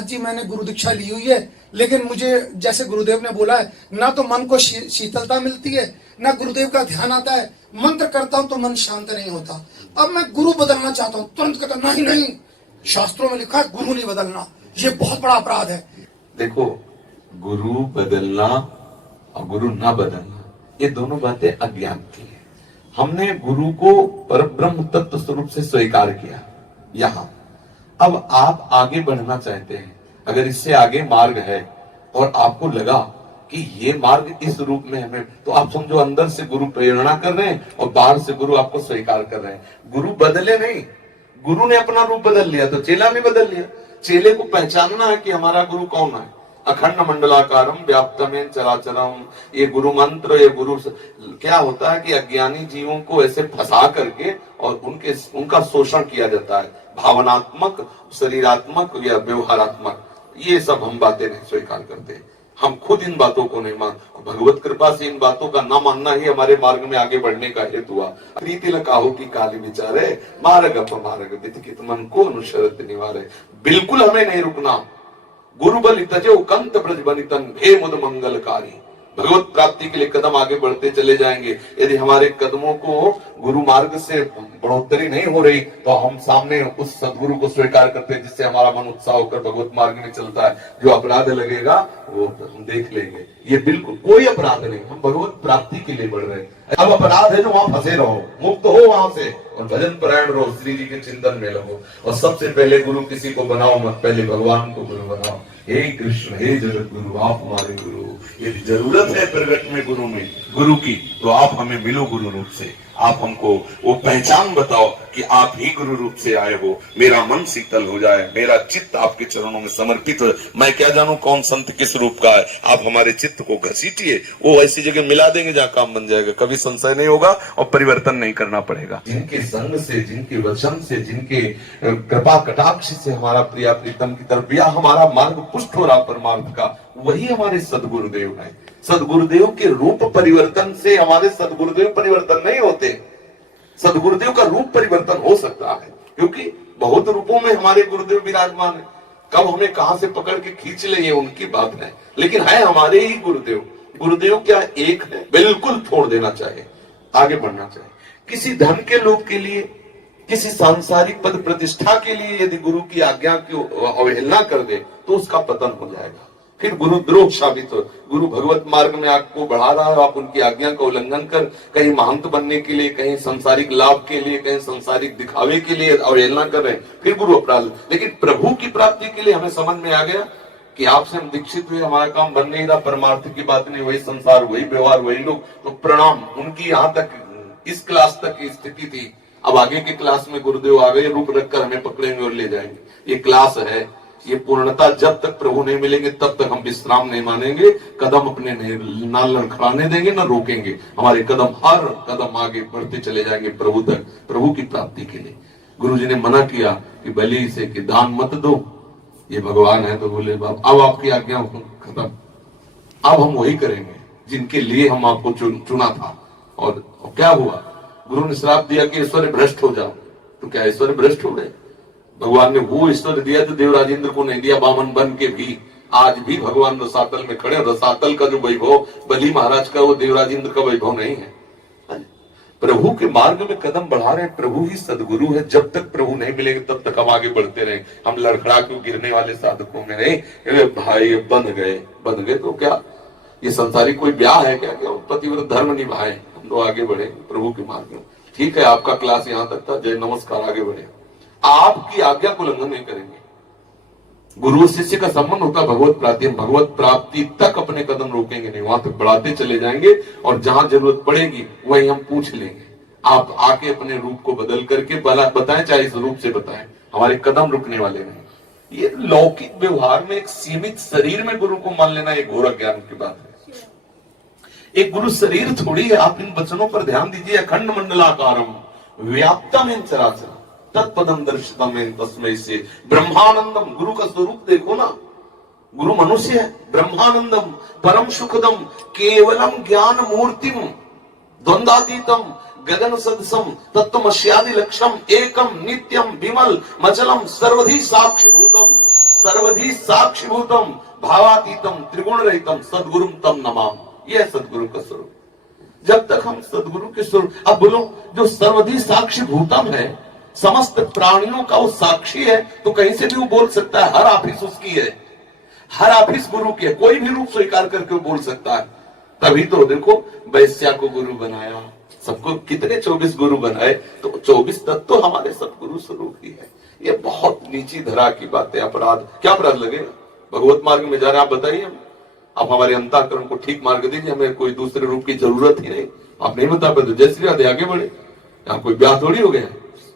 महाराज जी मैंने गुरु दीक्षा ली हुई है, लेकिन मुझे जैसे गुरुदेव ने बोला है, ना तो मन को शीतलता मिलती है, ना गुरुदेव का ध्यान आता है, मंत्र करता हूं तो मन शांत नहीं होता। अब मैं गुरु बदलना चाहता हूं, तुरंत कहता नहीं नहीं, शास्त्रों में लिखा है गुरु नहीं बदलना, ये बहुत बड़ा अपराध है। देखो, गुरु बदलना और गुरु न बदलना, ये दोनों बातें अज्ञान की है। हमने गुरु को परब्रह्म तत्व स्वरूप से स्वीकार किया यहां। अब आप आगे बढ़ना चाहते हैं, अगर इससे आगे मार्ग है और आपको लगा कि ये मार्ग इस रूप में हमें, तो आप समझो अंदर से गुरु प्रेरणा कर रहे हैं और बाहर से गुरु आपको स्वीकार कर रहे हैं। गुरु बदले नहीं, गुरु ने अपना रूप बदल लिया तो चेला ने बदल लिया। चेले को पहचानना है कि हमारा गुरु कौन है। अखंड मंडलाकारम व्याप्तमेन चराचरम, ये गुरु मंत्र, ये गुरु क्या होता है कि अज्ञानी जीवों को ऐसे फंसा करके और उनका शोषण किया जाता है, भावनात्मक, शरीरात्मक या व्यवहारात्मक। ये सब हम बातें नहीं स्वीकार करते, हम खुद इन बातों को नहीं मान। भगवत कृपा से इन बातों का न मानना ही हमारे मार्ग में आगे बढ़ने का हेतु हुआ। प्रीति लकाहु की काली विचारे मार्ग अपमार्ग विधिकित मन को अनुशरत निवारे। बिल्कुल हमें नहीं रुकना। गुरु बलि तजो कंत ब्रज बनितन भे मुद मंगलकारी। भगवत प्राप्ति के लिए कदम आगे बढ़ते चले जाएंगे। यदि हमारे कदमों को गुरु मार्ग से बढ़ोतरी नहीं हो रही तो हम सामने उस सदगुरु को स्वीकार करते हैं जिससे हमारा मन उत्साह होकर भगवत मार्ग में चलता है। जो अपराध लगेगा वो हम देख लेंगे। ये बिल्कुल कोई अपराध नहीं, हम भगवत प्राप्ति के लिए बढ़ रहे हैं। अब अपराध है जो वहां फंसे रहो, मुक्त हो वहां से और भजन परायण रहो, श्री जी के चिंतन में लगो। और सबसे पहले गुरु किसी को बनाओ मत, पहले भगवान को गुरु बनाओ। हे कृष्ण, हे जगत गुरु, आप हमारे गुरु। यदि जरूरत है प्रगट में गुरु की, तो आप हमें मिलो गुरु रूप से। आप हमको वो पहचान बताओ कि आप ही गुरु रूप से आए हो। मेरा मन शीतल हो जाए, मेरा चित्त आपके चरणों में समर्पित हो। मैं क्या जानूं कौन संत किस रूप का है। आप हमारे चित्त को घसीटिए, वो ऐसी जगह मिला देंगे जहां काम बन जाएगा, कभी संशय नहीं होगा और परिवर्तन नहीं करना पड़ेगा। जिनके संग से, जिनके वचन से, जिनके कृपा कटाक्ष से हमारा प्रिया प्रीतम की तरफ या हमारा मार्ग पुष्ट हो रहा परमार्थ का, वही हमारे सदगुरुदेव है। सदगुरुदेव के रूप परिवर्तन से हमारे सदगुरुदेव परिवर्तन नहीं होते। सदगुरुदेव का रूप परिवर्तन हो सकता है, क्योंकि बहुत रूपों में हमारे गुरुदेव विराजमान है। कब हमें कहां से पकड़ के खींच ले ये उनकी बात है, लेकिन है हमारे ही गुरुदेव। गुरुदेव क्या एक है, बिल्कुल छोड़ देना चाहिए, आगे बढ़ना चाहिए। किसी धन के लोभ के लिए, किसी सांसारिक पद प्रतिष्ठा के लिए यदि गुरु की आज्ञा की अवहेलना कर दे तो उसका पतन हो जाएगा, फिर गुरुद्रोह साबित हो। गुरु भगवत मार्ग में आपको बढ़ा रहा है, आप उनकी आज्ञा का उल्लंघन कर कहीं महंत बनने के लिए, कहीं सांसारिक लाभ के लिए, कहीं सांसारिक दिखावे के लिए अवहेलना कर रहे हैं, फिर गुरु अपराध। लेकिन प्रभु की प्राप्ति के लिए हमें समझ में आ गया कि आपसे हम दीक्षित हुए, हमारा काम बन नहीं रहा, परमार्थ की बात नहीं, वही संसार, वही व्यवहार, वही लोग, तो प्रणाम। उनकी यहाँ तक, इस क्लास तक की स्थिति थी। अब आगे के क्लास में गुरुदेव आ गए, रूप रखकर हमें पकड़ेंगे और ले जाएंगे। ये क्लास है, ये पूर्णता जब तक प्रभु नहीं मिलेंगे तब तक हम विश्राम नहीं मानेंगे, कदम अपने ना लड़खड़ाने देंगे, ना रोकेंगे। हमारे कदम हर कदम आगे बढ़ते चले जाएंगे प्रभु तक, प्रभु की प्राप्ति के लिए। गुरु जी ने मना किया कि बलि से कि दान मत दो, ये भगवान है, तो बोले बाप अब आपकी आज्ञा खत्म, अब हम वही करेंगे जिनके लिए हम आपको चुना था। और क्या हुआ, गुरु ने श्राप दिया कि ऐश्वर्य भ्रष्ट हो जाओ। तो क्या ऐश्वर्य भ्रष्ट हो गए? भगवान ने वो ईश्वर दिया जो देवराजेंद्र को नहीं दिया, बामन बन के भी। आज भी भगवान रसातल में खड़े, रसातल का जो वैभव बलि महाराज का, वो देवराजेंद्र का वैभव नहीं है। प्रभु के मार्ग में कदम बढ़ा रहे, प्रभु ही सदगुरु है। जब तक प्रभु नहीं मिलेंगे तब तक हम आगे बढ़ते रहे। हम लड़खड़ा क्यों गिरने वाले साधकों में नहीं। भाई बन गए तो क्या ये संसारिक कोई ब्याह है क्या? पतिव्रत धर्म निभाए, हम लोग आगे बढ़े प्रभु के मार्ग में। ठीक है, आपका क्लास यहाँ तक था, जय नमस्कार, आगे बढ़े। आपकी आज्ञा को उल्लंघन नहीं करेंगे। गुरु शिष्य का संबंध होता है भगवत प्राप्ति। हम भगवत प्राप्ति तक अपने कदम रोकेंगे नहीं, वहां तक बढ़ाते चले जाएंगे और जहां जरूरत पड़ेगी वही हम पूछ लेंगे। आप आके अपने रूप को बदल करके बताएं, चाहे इस रूप से बताएं, हमारे कदम रुकने वाले नहीं। ये लौकिक व्यवहार में एक सीमित शरीर में गुरु को मान लेना एक घोर ज्ञान की बात है। एक गुरु शरीर थोड़ी है। आप इन वचनों पर ध्यान दीजिए। अखंड मंडलाकारम व्याप्तमेन चराचरम तत्पदम दर्शितम तस्मै से ब्रह्मानंदम। गुरु का स्वरूप देखो ना, गुरु मनुष्य है। ब्रह्मानंदम परम सुखदम केवलम ज्ञान मूर्तिम द्वंद्वातीतम गगन सदसम तत्वमस्यादि लक्ष्यम एकम नित्यम विमल मचलम सर्वधि साक्षीभूतम सर्वधि साक्षिभूतम भावातीतम त्रिगुण रहितम सदगुरुम तम नमाम। यह सदगुरु का स्वरूप। जब तक हम सदगुरु के स्वरूप, अब बोलो, जो सर्वधि साक्षी भूतम है, समस्त प्राणियों का वो साक्षी है, तो कहीं से भी वो बोल सकता है। हर ऑफिस उसकी है, हर ऑफिस गुरु की है, कोई भी रूप स्वीकार करके वो बोल सकता है। तभी तो देखो वैश्या को गुरु बनाया, सबको कितने 24 गुरु बनाए, तो 24 तत्व तो हमारे सदगुरु स्वरूप ही है। ये बहुत नीची धरा की बात है। अपराध, क्या अपराध लगेगा? भगवत मार्ग में जा रहे आप बताइए, आप हमारे अंतःकरण को ठीक मार्ग दीजिए, हमें कोई दूसरे रूप की जरूरत ही नहीं। आप नहीं बता पाते, जय श्री राधे, आगे बढ़े। यहाँ कोई ब्याह थोड़ी हो गया,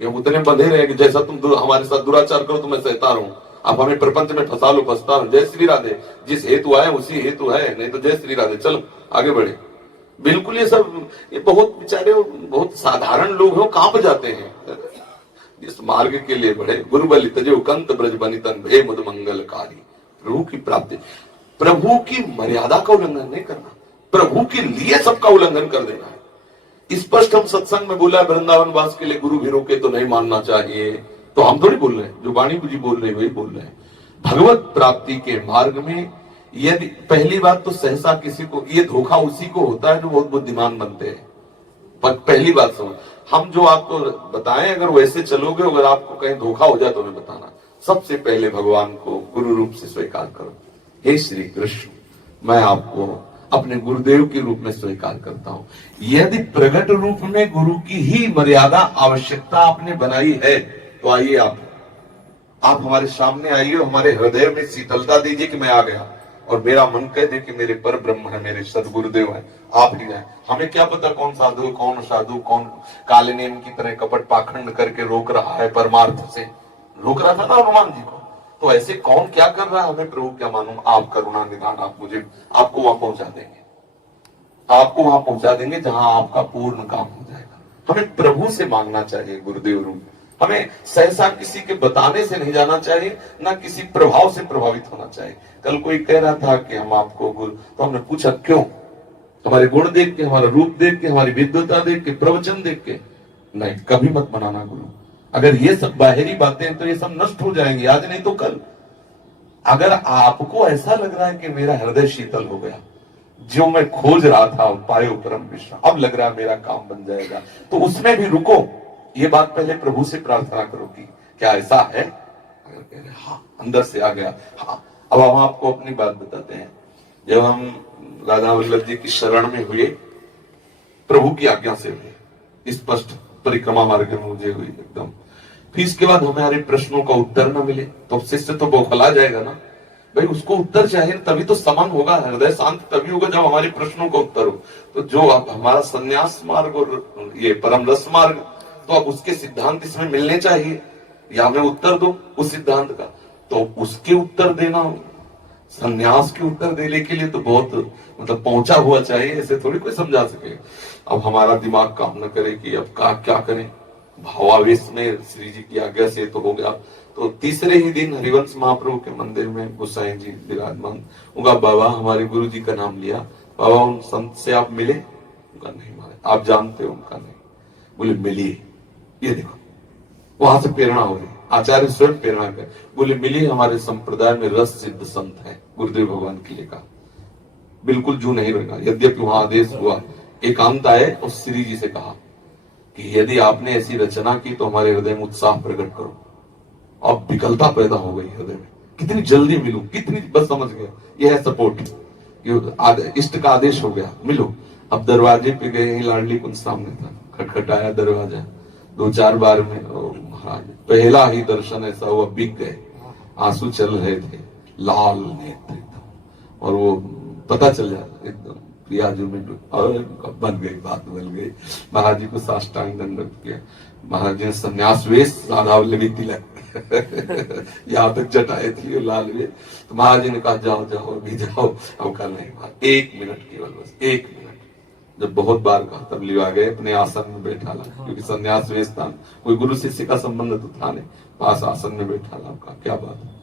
ये उतने बंधे रहे कि जैसा तुम हमारे साथ दुराचार करो तो मैं सहता रहूं, आप हमें प्रपंच में फंसा लो, फंसता रहो। जय श्री राधे, जिस हेतु आए उसी हेतु है, नहीं तो जय श्री राधे, चलो आगे बढ़े। बिल्कुल ये सब, ये बहुत बेचारे बहुत साधारण लोग हो, कांप जाते हैं। इस मार्ग के लिए बढ़े। गुरु बलि तजे कंत ब्रज बनितन भे मद मंगलकारी। प्रभु की प्राप्ति, प्रभु की मर्यादा का उल्लंघन नहीं करना, प्रभु के लिए सबका उल्लंघन कर देना है। स्पष्ट हम सत्संग में बोला है, वृंदावन वास के लिए गुरु भी रोके तो नहीं मानना चाहिए। तो हम थोड़ी बोल रहे हैं, जो वाणी जी बोल रहे वही बोल रहे हैं। भगवत प्राप्ति के मार्ग में यदि, पहली बात तो सहसा किसी को ये धोखा उसी को होता है जो बहुत बुद्धिमान बनते हैं। पर पहली बात समझ, हम जो आपको बताएं अगर वैसे चलोगे, अगर आपको कहीं धोखा हो जाए तो हमें बताना। सबसे पहले भगवान को गुरु रूप से स्वीकार करो। हे श्री कृष्ण, मैं आपको अपने गुरुदेव के रूप में स्वीकार करता हूं। यदि प्रगट रूप में गुरु की ही मर्यादा आवश्यकता आपने बनाई है, तो आइए आप हमारे सामने आइए, हमारे हृदय में शीतलता दीजिए कि मैं आ गया, और मेरा मन कह दे कि मेरे पर ब्रह्म है, मेरे सदगुरुदेव है, आप ही हैं। हमें क्या पता कौन साधु कौन साधु, कौन काले नेम की तरह कपट पाखंड करके रोक रहा है, परमार्थ से रोक रहा था ना हनुमान जी को। तो ऐसे कौन क्या कर रहा है, हमें प्रभु क्या मालूम। आप करुणा निधान, आप मुझे, आपको वहां पहुंचा देंगे, आपको वहां पहुंचा देंगे जहां आपका पूर्ण काम हो जाएगा। हमें प्रभु से मांगना चाहिए गुरुदेव रूप। हमें सहसा किसी के बताने से नहीं जाना चाहिए, ना किसी प्रभाव से प्रभावित होना चाहिए। कल कोई कह रहा था कि हम आपको गुरु, तो हमने पूछा क्यों? हमारे गुण देख के, हमारा रूप देख के, हमारी विद्वता देख के, प्रवचन देख के? नहीं, कभी मत बनाना गुरु। अगर ये सब बाहरी बातें, तो ये सब नष्ट हो जाएंगी, आज नहीं तो कल। अगर आपको ऐसा लग रहा है कि मेरा हृदय शीतल हो गया, जो मैं खोज रहा था पायो परम विश्राम, अब लग रहा है मेरा काम बन जाएगा, तो उसमें भी रुको। ये बात पहले प्रभु से प्रार्थना करो कि क्या ऐसा है? अगर कह रहे हाँ, अंदर से आ गया, हाँ। अब हम आपको अपनी बात बताते हैं। जब हम राधा वल्लभ जी की शरण में हुए, प्रभु की आज्ञा से हुए, स्पष्ट परिक्रमा मार्ग में मुझे हुई एकदम। फिर इसके बाद हमारे प्रश्नों का उत्तर न मिले तो शिष्य तो बौखला जाएगा ना भाई, उसको उत्तर चाहिए, तभी तो समन होगा, हृदय शांत तभी होगा जब हमारे प्रश्नों का उत्तर हो। तो जो अब हमारा संन्यास मार्ग और ये परम रस मार्ग, तो अब उसके सिद्धांत इसमें मिलने चाहिए, या हमें उत्तर दो उस सिद्धांत का। तो उसके उत्तर देना, संन्यास के उत्तर देने के लिए तो बहुत मतलब पहुंचा हुआ चाहिए, ऐसे थोड़ी कोई समझा सके। अब हमारा दिमाग काम न करे कि अब क्या करें, भावावेश में श्री जी की आज्ञा से तो हो गया। तो तीसरे ही दिन हरिवंश महाप्रभु के मंदिर में गोसाई जी विराजमान, उनका बाबा हमारे गुरु जी का नाम लिया, बाबा उन संत से आप मिले? उनका नहीं मारे, आप जानते हो? उनका नहीं। बोले मिलिए, ये देखो वहां से प्रेरणा हो रही, आचार्य स्वयं प्रेरणा कर बोले मिलिए, हमारे संप्रदाय में रस सिद्ध संत है, गुरुदेव भगवान के लिए कहा, बिल्कुल जू नहीं रहेगा। यद्यपि वहां आदेश हुआ, एकांत आए और श्री जी से कहा कि यदि आपने ऐसी रचना की तो हमारे हृदय में उत्साह प्रकट करो। अब विकलता पैदा हो गई हृदय में, कितनी जल्दी मिलूं, कितनी, बस समझ गया ये है सपोर्ट, इष्ट का आदेश हो गया, मिलो। अब दरवाजे पे गए, लाडली कुंज सामने था, खटखटाया दरवाजा, 2-4 बार में महाराज पहला ही दर्शन ऐसा हुआ, बिक गए, आंसू चल रहे थे, लाल नेत्र एकदम, और वो पता चल जाता एकदम प्रियाजू में, और बन गई, बात बन गई। महाराज जी को साष्टांग दंडवत किया, महाराज जी ने संन्यास वेश, राधा वल्लभी तिलक यहाँ तक जटाए थी लाल वेश। तो महाराज जी ने कहा जाओ जाओ अभी जाओ, अब कहा नहीं, 1 मिनट केवल, बस 1 मिनट। जब बहुत बार कहा तब लिवा गए, अपने आसन में बैठा ला, क्योंकि संन्यास वेश था, कोई गुरु शिष्य का संबंध तो था नहीं, पास आसन में बैठा ला। कहा क्या बात है?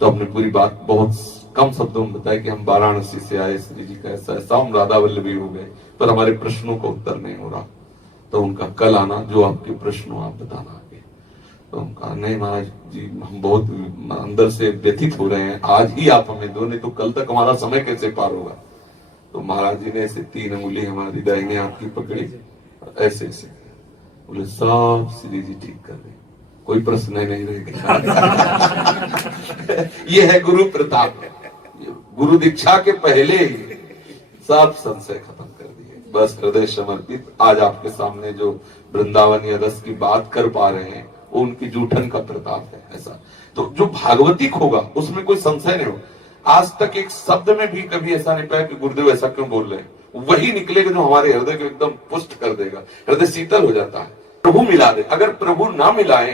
तो अपने पूरी बात बहुत कम शब्दों में बताया कि हम वाराणसी से आए, श्री जी का ऐसा ऐसा, हम राधा वल्लभी हो गए, पर हमारे प्रश्नों का उत्तर नहीं हो रहा। तो उनका कल आना, जो आपके प्रश्न आप बताना आगे। तो हम कहा नहीं महाराज जी, हम बहुत अंदर से व्यथित हो रहे हैं, आज ही आप हमें दो, नहीं तो कल तक हमारा समय कैसे पार होगा। तो महाराज जी ने ऐसे 3 अंगुली हमारी दाहिने हाथ की पकड़ी, ऐसे ऐसे बोले सब श्री जी ठीक कर दे, कोई प्रश्न नहीं रहेगा। ये है गुरु प्रताप। गुरु दीक्षा के पहले ही सब संशय खत्म कर दिए, बस हृदय समर्पित। आज आपके सामने जो वृंदावनीय रस की बात कर पा रहे हैं वो उनकी जूठन का प्रताप है। ऐसा तो जो भागवतिक होगा उसमें कोई संशय नहीं हो। आज तक एक शब्द में भी कभी ऐसा नहीं पाया कि गुरुदेव ऐसा क्यों बोल रहे हैं, वही निकलेगा जो हमारे हृदय को एकदम पुष्ट कर देगा, हृदय शीतल हो जाता है। प्रभु मिला दे, अगर प्रभु ना मिलाए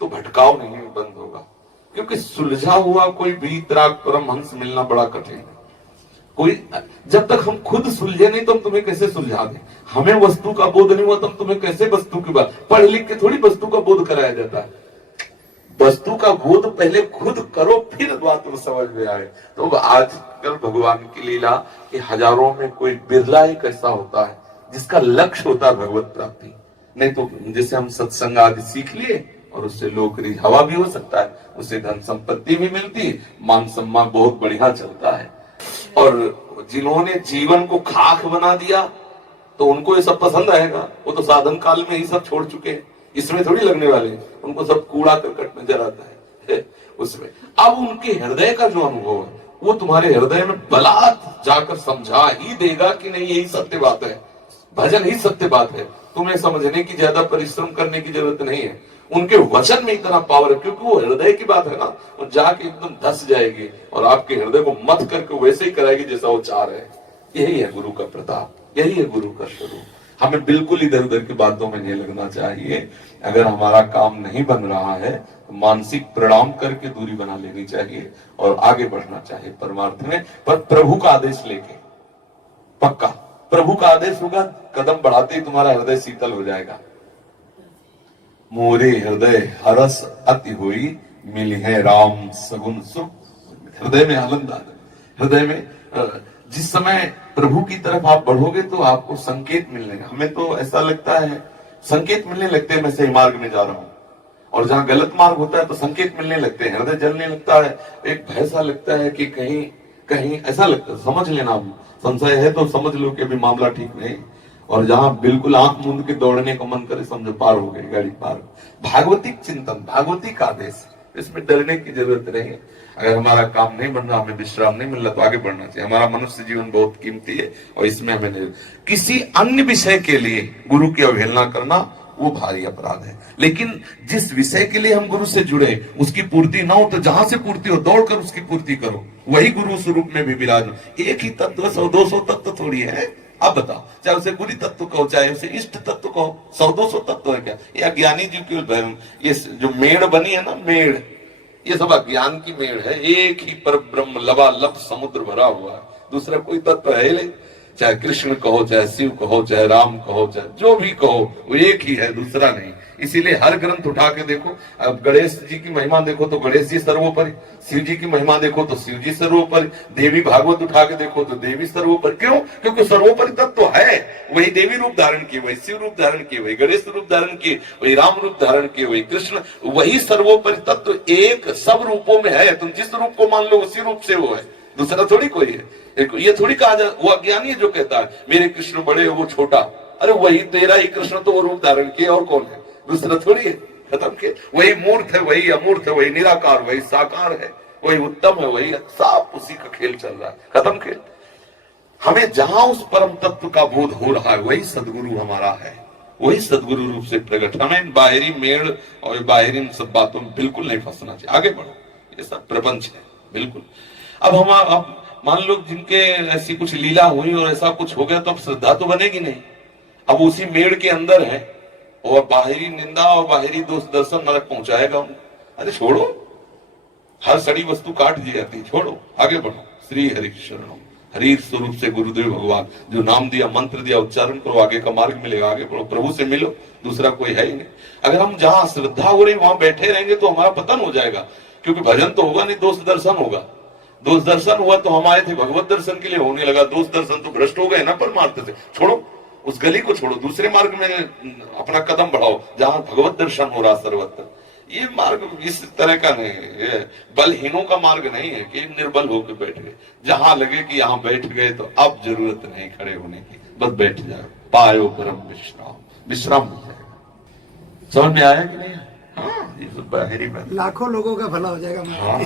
तो भटकाव नहीं बंद होगा, क्योंकि सुलझा हुआ कोई वीतराग परमहंस मिलना बड़ा कठिन है। कोई जब तक हम खुद सुलझे नहीं तो हम तुम्हें कैसे सुलझा दें, हमें वस्तु का बोध नहीं हुआ तो हम तुम्हें कैसे वस्तु की बात, पढ़ लिख के थोड़ी वस्तु का बोध कराया जाता है। वस्तु का बोध पहले खुद करो फिर बात में समझ में आए। तो आजकल भगवान की लीला कि हजारों में कोई बिरला एक ऐसा होता है जिसका लक्ष्य होता है भगवत प्राप्ति। नहीं तो जैसे हम सत्संग आदि सीख लिए और उससे लोक रिझावा भी हो सकता है, उससे धन संपत्ति भी मिलती, मान सम्मान बहुत बढ़िया चलता है। और जिन्होंने जीवन को खाक बना दिया तो उनको ये सब पसंद आएगा, वो तो साधन काल में ही सब छोड़ चुके हैं, इसमें थोड़ी लगने वाले, उनको सब कूड़ा करकट नजर आता है उसमें। अब उनके हृदय का जो अनुभव है वो तुम्हारे हृदय में बलात् जाकर समझा ही देगा कि नहीं यही सत्य बात है, भजन ही सत्य बात है, तुम्हें समझने की ज्यादा परिश्रम करने की जरूरत नहीं है। उनके वचन में इतना पावर है क्योंकि वो हृदय की बात है ना, वो जाके एकदम धस जाएगी और आपके हृदय को मत करके वैसे ही कराएगी जैसा वो चाह रहे हैं। यही है गुरु का प्रताप, यही है गुरु का स्वरूप। हमें बिल्कुल इधर उधर की बातों में नहीं लगना चाहिए। अगर हमारा काम नहीं बन रहा है तो मानसिक प्रणाम करके दूरी बना लेनी चाहिए और आगे बढ़ना चाहिए परमार्थ में। पर प्रभु का आदेश लेके, पक्का प्रभु का आदेश होगा, कदम बढ़ाते ही तुम्हारा हृदय शीतल हो जाएगा। मोरे हृदय हरस अति हुई, मिली है राम सगुन सुख। हृदय में आनंद आ जाए। हृदय में जिस समय प्रभु की तरफ आप बढ़ोगे तो आपको संकेत मिलने, हमें तो ऐसा लगता है संकेत मिलने लगते हैं मैं सही मार्ग में जा रहा हूं, और जहां गलत मार्ग होता है तो संकेत मिलने लगते हैं, हृदय जलने लगता है, एक भय सा लगता है कि कहीं कहीं ऐसा लगता है। समझ लेना, संशय है तो समझ लो कि अभी मामला ठीक नहीं, और जहां बिल्कुल आंख मूंद के दौड़ने का मन करे समझो पार हो गई गाड़ी पार। भागवतिक चिंतन, भागवतिक आदेश, इसमें डरने की जरूरत नहीं है। अगर हमारा काम नहीं बन रहा, हमें विश्राम नहीं मिल रहा तो आगे बढ़ना चाहिए। हमारा मनुष्य जीवन बहुत कीमती है और इसमें हमें नहीं, किसी अन्य विषय के लिए गुरु की अवहेलना करना वो भारी अपराध है। लेकिन जिस विषय के लिए हम गुरु से जुड़े उसकी पूर्ति ना हो तो जहां से पूर्ति हो दौड़कर उसकी पूर्ति करो, वही गुरु स्वरूप में भी विराज। एक ही तत्व 100-200 तत्व थोड़ी है। अब बताओ, चाहे उसे गुरु तत्व कहो चाहे उसे इष्ट तत्व कहो, 100-200 तत्व है क्या? ये अज्ञानी जी की ये जो मेड़ बनी है ना, मेड़, ये सब अज्ञान की मेड़ है। एक ही पर ब्रह्म लबालब समुद्र भरा हुआ है, दूसरा कोई तत्व है नहीं। चाहे कृष्ण कहो, चाहे शिव कहो, चाहे राम कहो, चाहे जो भी कहो, वो एक ही है, दूसरा नहीं। इसीलिए हर ग्रंथ उठा के देखो, अब गणेश जी की महिमा देखो तो गणेश जी सर्वोपरि, शिव जी की महिमा देखो तो शिव जी सर्वोपरि, देवी भागवत उठा के देखो तो देवी सर्वोपरि। क्यों? क्योंकि सर्वोपरि तत्व तो है, वही देवी रूप धारण किए, वही शिव रूप धारण किए, वही गणेश रूप धारण किए, वही राम रूप धारण किए, वही कृष्ण, वही सर्वोपरि तत्व तो एक सब रूपों में है। तुम जिस रूप को मान लो उसी रूप से वो है, दूसरा थोड़ी कोई है। ये थोड़ी कहा जाए वो अज्ञानी है जो कहता है मेरे कृष्ण बड़े वो छोटा, अरे वही तेरा ही कृष्ण तो वो रूप धारण किया और कौन है, दूसरा थोड़ी है। खत्म के वही मूर्त है, वही अमूर्त है, वही निराकार, वही साकार है, वही उत्तम है, वही सब उसी का खेल चल रहा है। खत्म खेल। हमें जहां उस परम तत्व का बोध हो रहा है वही सदगुरु हमारा है, वही सदगुरु रूप से प्रकट। हमें बाहरी मेड़ और बाहरी इन सब बातों में बिल्कुल नहीं फंसना चाहिए। आगे बढ़ो, ये सब प्रपंच है बिल्कुल। अब मान लो जिनके ऐसी कुछ लीला हुई और ऐसा कुछ हो गया तो अब श्रद्धा तो बनेगी नहीं। अब उसी मेड़ के अंदर है और बाहरी निंदा और बाहरी दोष दर्शन नरक पहुंचाएगा। अरे छोड़ो, हर सड़ी वस्तु काट दी जाती, छोड़ो, आगे बढ़ो। श्री हरि शरणम, हरि स्वरूप से गुरुदेव भगवान जो नाम दिया, मंत्र दिया, उच्चारण करो, आगे का मार्ग मिलेगा। आगे बढ़ो, प्रभु से मिलो, दूसरा कोई है ही नहीं। अगर हम जहां श्रद्धा हो रही वहां बैठे रहेंगे तो हमारा पतन हो जाएगा, क्योंकि भजन तो होगा नहीं, दोष दर्शन होगा। दोष दर्शन हुआ तो हम आए थे भगवत दर्शन के लिए, होने लगा दोष दर्शन तो भ्रष्ट हो गए ना परमार्थ से। छोड़ो, उस गली को छोड़ो, दूसरे मार्ग में अपना कदम बढ़ाओ जहां भगवत दर्शन हो रहा सर्वत्र। ये मार्ग इस तरह का नहीं है, ये बलहीनों का मार्ग नहीं है कि निर्बल होकर बैठ गए। जहां लगे कि यहाँ बैठ गए तो अब जरूरत नहीं खड़े होने की, बस बैठ जाओ, पायो परम विश्राम, विश्राम मिल जाएगा। समझ में आया कि नहीं? हाँ, ये तो बाहरी बात। लाखों लोगों का भला हो जाएगा। हाँ